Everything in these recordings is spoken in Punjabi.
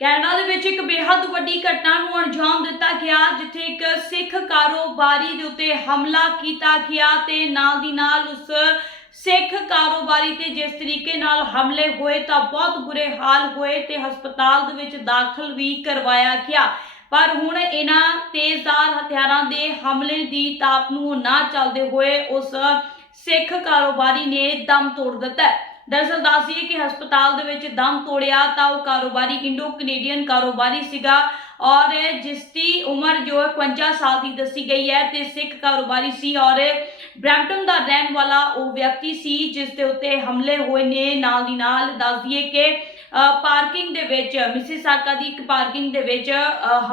ਕੈਨੇਡਾ ਦੇ ਵਿੱਚ ਇੱਕ ਬੇਹੱਦ ਵੱਡੀ ਘਟਨਾ ਨੂੰ ਅੰਜਾਮ ਦਿੱਤਾ ਗਿਆ, ਜਿੱਥੇ ਇੱਕ ਸਿੱਖ ਕਾਰੋਬਾਰੀ ਦੇ ਉੱਤੇ ਹਮਲਾ ਕੀਤਾ ਗਿਆ ਤੇ ਨਾਲ ਦੀ ਨਾਲ ਉਸ ਸਿੱਖ ਕਾਰੋਬਾਰੀ ਤੇ ਜਿਸ ਤਰੀਕੇ ਨਾਲ ਹਮਲੇ ਹੋਏ ਤਾਂ ਬਹੁਤ ਬੁਰੇ ਹਾਲ ਹੋਏ ਤੇ ਹਸਪਤਾਲ ਦੇ ਵਿੱਚ ਦਾਖਲ ਵੀ ਕਰਵਾਇਆ ਗਿਆ। ਪਰ ਹੁਣ ਇਹਨਾਂ ਤੇਜ਼ਦਾਰ ਹਥਿਆਰਾਂ ਦੇ ਹਮਲੇ ਦੀ ਤਾਪ ਨੂੰ ਨਾ ਚੱਲਦੇ ਹੋਏ ਉਸ ਸਿੱਖ ਕਾਰੋਬਾਰੀ ਨੇ ਦਮ ਤੋੜ ਦਿੱਤਾ ਹੈ। ਦਰਅਸਲ ਦੱਸੀਏ ਕਿ ਹਸਪਤਾਲ ਦੇ ਵਿੱਚ ਦਮ ਤੋੜਿਆ ਤਾਂ ਉਹ ਕਾਰੋਬਾਰੀ ਇੰਡੋ ਕੈਨੇਡੀਅਨ ਕਾਰੋਬਾਰੀ ਸੀਗਾ ਔਰ ਜਿਸ ਦੀ ਉਮਰ ਜੋ ਹੈ 51 ਸਾਲ ਦੀ ਦੱਸੀ ਗਈ ਹੈ ਤੇ ਸਿੱਖ ਕਾਰੋਬਾਰੀ ਸੀ ਔਰ ਬ੍ਰੈਂਪਟਨ ਦਾ ਰਹਿਣ ਵਾਲਾ ਉਹ ਵਿਅਕਤੀ ਸੀ ਜਿਸ ਦੇ ਉੱਤੇ ਹਮਲੇ ਹੋਏ ਨੇ ਨਾਲ ਦੀ ਨਾਲ ਦੱਸ ਦਈਏ ਕਿ ਪਾਰਕਿੰਗ ਦੇ ਵਿੱਚ ਮਿਸਿਸਾਗਾ ਦੀ ਇੱਕ ਪਾਰਕਿੰਗ ਦੇ ਵਿੱਚ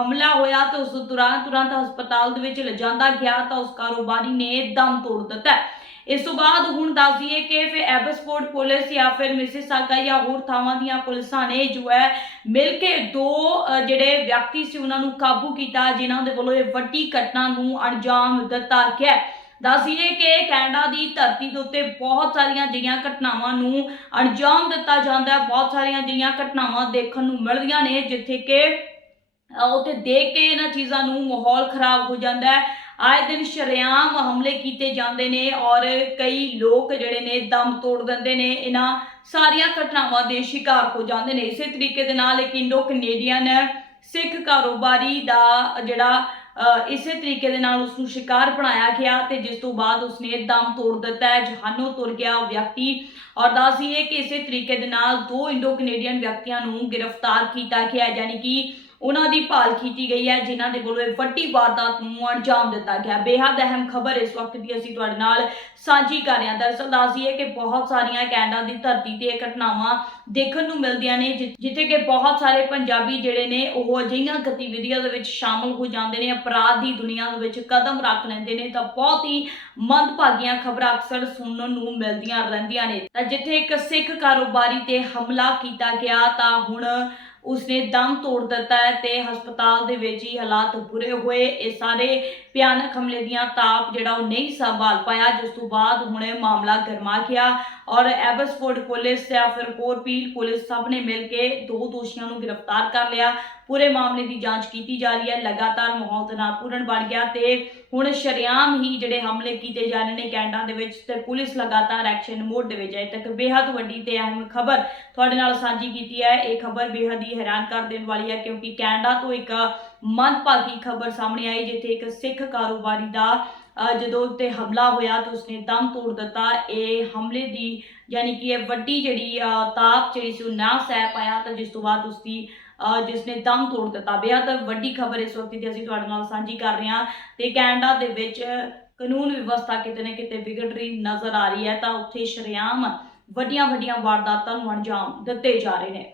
ਹਮਲਾ ਹੋਇਆ ਤੇ ਉਸ ਦੌਰਾਨ ਤੁਰੰਤ ਹਸਪਤਾਲ ਦੇ ਵਿੱਚ ਲਿਜਾਂਦਾ ਗਿਆ ਤਾਂ ਉਸ ਕਾਰੋਬਾਰੀ ਨੇ ਦਮ ਤੋੜ ਦਿੱਤਾ ਇਸ ਤੋਂ ਬਾਅਦ ਹੁਣ ਦੱਸ ਦਈਏ ਕਿ ਫਿਰ ਐਬਸਫੋਰਡ ਪੁਲਿਸ ਜਾਂ ਫਿਰ ਮਿਸਿਸਾਗਾ ਜਾਂ ਹੋਰ ਥਾਵਾਂ ਦੀਆਂ ਪੁਲਿਸਾਂ ਨੇ ਜੋ ਹੈ ਮਿਲ ਕੇ ਦੋ ਜਿਹੜੇ ਵਿਅਕਤੀ ਸੀ ਉਹਨਾਂ ਨੂੰ ਕਾਬੂ ਕੀਤਾ, ਜਿਨ੍ਹਾਂ ਦੇ ਵੱਲੋਂ ਇਹ ਵੱਡੀ ਘਟਨਾ ਨੂੰ ਅੰਜਾਮ ਦਿੱਤਾ ਗਿਆ ਹੈ। ਕਿ ਕੈਨੇਡਾ ਦੀ ਧਰਤੀ ਦੇ ਉੱਤੇ ਬਹੁਤ ਸਾਰੀਆਂ ਜਿਹੀਆਂ ਘਟਨਾਵਾਂ ਨੂੰ ਅੰਜਾਮ ਦਿੱਤਾ ਜਾਂਦਾ ਹੈ ਬਹੁਤ ਸਾਰੀਆਂ ਜਿਹੀਆਂ ਘਟਨਾਵਾਂ ਦੇਖਣ ਨੂੰ ਮਿਲਦੀਆਂ ਨੇ, ਜਿੱਥੇ ਕਿ ਉੱਥੇ ਦੇਖ ਕੇ ਇਹਨਾਂ ਚੀਜ਼ਾਂ ਨੂੰ ਮਾਹੌਲ ਖਰਾਬ ਹੋ ਜਾਂਦਾ ਹੈ ਆਏ ਦਿਨ ਸ਼ਰੇਆਮ ਹਮਲੇ ਕੀਤੇ ਜਾਂਦੇ ਨੇ ਔਰ ਕਈ ਲੋਕ ਜਿਹੜੇ ਨੇ ਦਮ ਤੋੜ ਦਿੰਦੇ ਨੇ। ਇਹਨਾਂ ਸਾਰੀਆਂ ਘਟਨਾਵਾਂ ਦੇ ਸ਼ਿਕਾਰ ਹੋ ਜਾਂਦੇ ਨੇ। ਇਸੇ ਤਰੀਕੇ ਦੇ ਨਾਲ ਇੱਕ ਇੰਡੋ ਕੈਨੇਡੀਅਨ ਸਿੱਖ ਕਾਰੋਬਾਰੀ ਦਾ ਜਿਹੜਾ ਅ, ਇਸੇ ਤਰੀਕੇ ਦੇ ਨਾਲ ਉਸ ਨੂੰ ਸ਼ਿਕਾਰ ਬਣਾਇਆ ਗਿਆ ਤੇ ਜਿਸ ਤੋਂ ਬਾਅਦ ਉਸਨੇ ਦਮ ਤੋੜ ਦਿੱਤਾ ਹੈ ਜਹਾਨੋਂ ਤੁਰ ਗਿਆ ਉਹ ਵਿਅਕਤੀ। ਔਰ ਦੱਸੀਏ ਕਿ ਇਸੇ ਤਰੀਕੇ ਦੇ ਨਾਲ ਦੋ ਇੰਡੋ ਕੈਨੇਡੀਅਨ ਵਿਅਕਤੀਆਂ ਨੂੰ ਗ੍ਰਿਫਤਾਰ ਕੀਤਾ ਗਿਆ ਹੈ ਯਾਨੀ ਕਿ ਉਹਨਾਂ ਦੀ ਭਾਲ ਕੀਤੀ ਗਈ ਹੈ, ਜਿਨ੍ਹਾਂ ਦੇ ਵੱਲੋਂ ਇਹ ਵੱਡੀ ਵਾਰਦਾਤ ਨੂੰ ਅੰਜਾਮ ਦਿੱਤਾ ਗਿਆ। ਬੇहद ਅਹਿਮ ਖਬਰ ਇਸ ਵਕਤ ਦੀ ਅਸੀਂ ਤੁਹਾਡੇ ਨਾਲ ਸਾਂਝੀ ਕਰ ਰਹੇ ਹਾਂ। ਦਰਅਸਲ ਦੱਸੀਏ ਕਿ ਬਹੁਤ ਸਾਰੀਆਂ ਕੈਨੇਡਾ ਦੀ ਧਰਤੀ ਤੇ ਇਹ ਘਟਨਾਵਾਂ ਦੇਖਣ ਨੂੰ ਮਿਲਦੀਆਂ ਨੇ ਜਿੱਥੇ ਕਿ ਬਹੁਤ ਸਾਰੇ ਪੰਜਾਬੀ ਜਿਹੜੇ ਨੇ, ਉਹ ਅਜਿਹੀਆਂ ਗਤੀਵਿਧੀਆਂ ਦੇ ਵਿੱਚ ਸ਼ਾਮਲ ਹੋ ਜਾਂਦੇ ਨੇ, ਅਪਰਾਧ ਦੀ ਦੁਨੀਆ ਦੇ ਵਿੱਚ ਕਦਮ ਰੱਖ ਲੈਂਦੇ ਨੇ, ਤਾਂ ਬਹੁਤ ਹੀ ਮੰਦਭਾਗੀਆਂ ਖਬਰਾਂ ਅਕਸਰ ਸੁਣਨ ਨੂੰ ਮਿਲਦੀਆਂ ਰਹਿੰਦੀਆਂ ਨੇ। ਤਾਂ ਜਿੱਥੇ ਇੱਕ ਸਿੱਖ ਕਾਰੋਬਾਰੀ ਤੇ ਹਮਲਾ ਕੀਤਾ ਗਿਆ, ਤਾਂ ਹੁਣ ਉਸਨੇ ਦਮ ਤੋੜ ਦਿੱਤਾ ਹੈ ਤੇ ਹਸਪਤਾਲ ਦੇ ਵਿੱਚ ਹੀ ਹਾਲਾਤ ਬੁਰੇ ਹੋਏ। ਇਹ ਸਾਰੇ ਭਿਆਨਕ ਹਮਲੇ ਦੀਆਂ ਤਾਪ ਜਿਹੜਾ ਉਹ ਨਹੀਂ ਸੰਭਾਲ ਪਾਇਆ। ਜਿਸ ਤੋਂ ਬਾਅਦ ਹੁਣੇ ਮਾਮਲਾ ਗਰਮਾ ਗਿਆ ਔਰ ਐਬਸਫੋਰਡ ਪੁਲਿਸ ਤੇ ਫਿਰ ਕੋਰਪੀਲ ਪੁਲਿਸ ਸਭ ਨੇ ਮਿਲ ਕੇ ਦੋ ਦੋਸ਼ੀਆਂ ਨੂੰ ਗ੍ਰਿਫਤਾਰ ਕਰ ਲਿਆ। ਪੂਰੇ ਮਾਮਲੇ ਦੀ ਜਾਂਚ ਕੀਤੀ ਜਾ ਰਹੀ ਹੈ। ਲਗਾਤਾਰ ਮਾਹੌਲ ਤਣਾਅਪੂਰਨ ਬਣ ਗਿਆ ਤੇ ਹੁਣ ਸ਼ਰਿਆਮ ਹੀ ਜਿਹੜੇ ਹਮਲੇ ਕੀਤੇ ਜਾ ਰਹੇ ਨੇ ਕੈਨੇਡਾ ਦੇ ਵਿੱਚ ਤੇ ਪੁਲਿਸ ਲਗਾਤਾਰ ਐਕਸ਼ਨ ਮੋਡ ਦੇ ਵਿੱਚ ਹੈ। ਤੱਕ ਬੇਹੱਦ ਵੱਡੀ ਤੇ ਅਹਿਮ ਖਬਰ ਤੁਹਾਡੇ ਨਾਲ ਸਾਂਝੀ ਕੀਤੀ ਹੈ। ਇਹ ਖਬਰ ਬੇਹੱਦ ਹੀ ਹੈਰਾਨ ਕਰ ਦੇਣ ਵਾਲੀ ਹੈ ਕਿਉਂਕਿ ਕੈਨੇਡਾ ਤੋਂ ਇੱਕ ਮੰਦਭਾਗੀ ਖਬਰ ਸਾਹਮਣੇ ਆਈ ਜਿੱਥੇ ਇੱਕ ਸਿੱਖ ਕਾਰੋਬਾਰੀ ਦਾ ਜਦੋਂ ਉੱਤੇ ਹਮਲਾ ਹੋਇਆ ਤਾਂ ਉਸਨੇ ਦਮ ਤੋੜ ਦਿੱਤਾ। ਇਹ ਹਮਲੇ ਦੀ ਯਾਨੀ ਕਿ ਇਹ ਵੱਡੀ ਜਿਹੜੀ ਤਾਪ ਜਿਹੜੀ ਸੀ ਨਾ ਸਹਿ ਪਾਇਆ ਤਾਂ ਜਿਸ ਤੋਂ ਬਾਅਦ ਉਸਦੀ ਅ, ਜਿਸਨੇ ਦਮ ਤੋੜ ਦਿੱਤਾ। ਬੇਹੱਦ ਵੱਡੀ ਖਬਰ ਇਸ ਵਕਤ ਦੀ ਅਸੀਂ ਤੁਹਾਡੇ ਨਾਲ ਸਾਂਝੀ ਕਰ ਰਹੇ ਹਾਂ ਤੇ ਕੈਨੇਡਾ ਦੇ ਵਿੱਚ ਕਾਨੂੰਨ ਵਿਵਸਥਾ ਕਿਤੇ ਨਾ ਕਿਤੇ ਵਿਗੜ ਰਹੀ ਨਜ਼ਰ ਆ ਰਹੀ ਹੈ ਤਾਂ ਉੱਥੇ ਸ਼ਰੇਆਮ ਵੱਡੀਆਂ ਵੱਡੀਆਂ ਵਾਰਦਾਤਾਂ ਨੂੰ ਅੰਜਾਮ ਦਿੱਤੇ ਜਾ ਰਹੇ ਨੇ।